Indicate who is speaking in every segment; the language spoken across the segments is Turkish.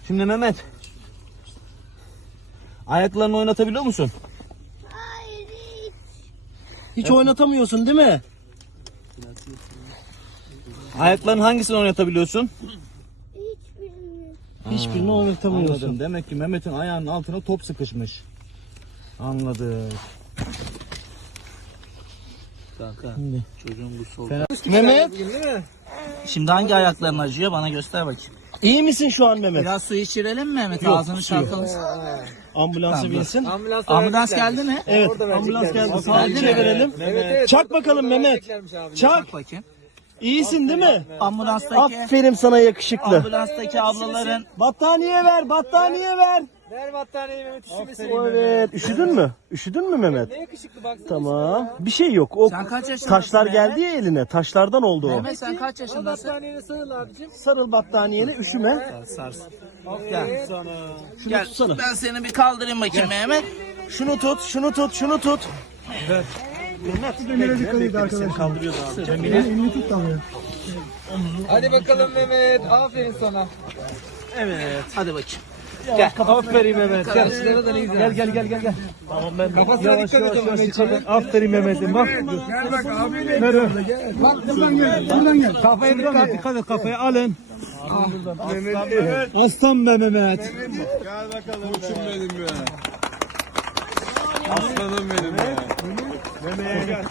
Speaker 1: Şimdi Mehmet. Ayaklarını oynatabiliyor musun?
Speaker 2: Hayır hiç.
Speaker 3: Hiç oynatamıyorsun değil mi?
Speaker 1: Ayakların hangisini oynatabiliyorsun?
Speaker 2: Hiçbirini.
Speaker 3: Hiçbirini oynatamıyorsun.
Speaker 1: Anladım. Demek ki Mehmet'in ayağının altına top sıkışmış. Anladım.
Speaker 4: Kanka
Speaker 3: Şimdi.
Speaker 4: çocuğun bu sol.
Speaker 3: Mehmet,
Speaker 4: Şimdi hangi ayakların acıyor bana göster bakayım.
Speaker 3: iyi misin şu an Mehmet?
Speaker 4: Biraz su içirelim mi Mehmet?
Speaker 3: Yok,
Speaker 4: Ağzını
Speaker 3: su yok.
Speaker 4: çarpalım.
Speaker 3: Ambulansa
Speaker 4: Tamam,
Speaker 3: binsin.
Speaker 4: Ambulans geldi mi?
Speaker 3: Evet, ambulans geldi. Sağ
Speaker 4: Geldi mi?
Speaker 3: çevirelim. Çak bakalım Mehmet. Çak.
Speaker 4: Bak bakayım.
Speaker 3: İyisin değil mi?
Speaker 4: Ambulanstaki
Speaker 3: Aferin sana yakışıklı.
Speaker 4: ambulanstaki ablaların
Speaker 3: Battaniye ver, battaniye ver.
Speaker 5: Ver battaniyeyi Mehmet üşümesin.
Speaker 3: Evet, üşüdün mü? Üşüdün mü Mehmet?
Speaker 5: Ne yakışıklı baksana.
Speaker 3: Tamam. Bir şey yok. O
Speaker 4: Sen kaç yaşındasın
Speaker 3: taşlar
Speaker 4: Mehmet?
Speaker 3: geldi ya eline. Taşlardan oldu o.
Speaker 4: Mehmet sen kaç
Speaker 5: Al
Speaker 4: yaşındasın?
Speaker 5: battaniyeni sarıl abicim.
Speaker 3: Sarıl battaniyeni, üşüme.
Speaker 4: Sarsın.
Speaker 5: Gel.
Speaker 3: Şunu
Speaker 4: Gel
Speaker 3: tutsana.
Speaker 4: ben seni bir kaldırayım bakayım Mehmet.
Speaker 3: Şunu tut, şunu tut, şunu tut. Seni kaldırıyordu abi.
Speaker 5: Hadi bakalım Mehmet. Aferin sana.
Speaker 4: Hadi bakayım.
Speaker 5: Aferin Mehmet. Karşılara da ne güzel.
Speaker 3: Gel. Tamam ben
Speaker 5: Kafasına dikkat et Mehmetciğim.
Speaker 3: Aferin Mehmet'im bak.
Speaker 5: Gel bak abi. Bak buradan gel. Buradan gel. Kafaya dikkat et.
Speaker 3: Kafaya alın.
Speaker 5: Aslan be Mehmet.
Speaker 6: Gel bakalım. Koçum benim be. Aslanım benim be.
Speaker 3: Mehmet gel.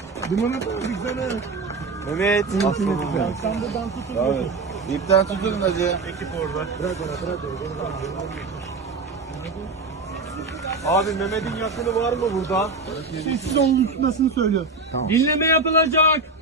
Speaker 6: Mehmet. Aslanım benim. Evet. İpten tutun hacı.
Speaker 3: Ekip orada.
Speaker 6: Abi Mehmet'in yakını var mı burada?
Speaker 5: Sessiz olun tutmasını söylüyor.
Speaker 6: Tamam.
Speaker 5: Dinleme yapılacak.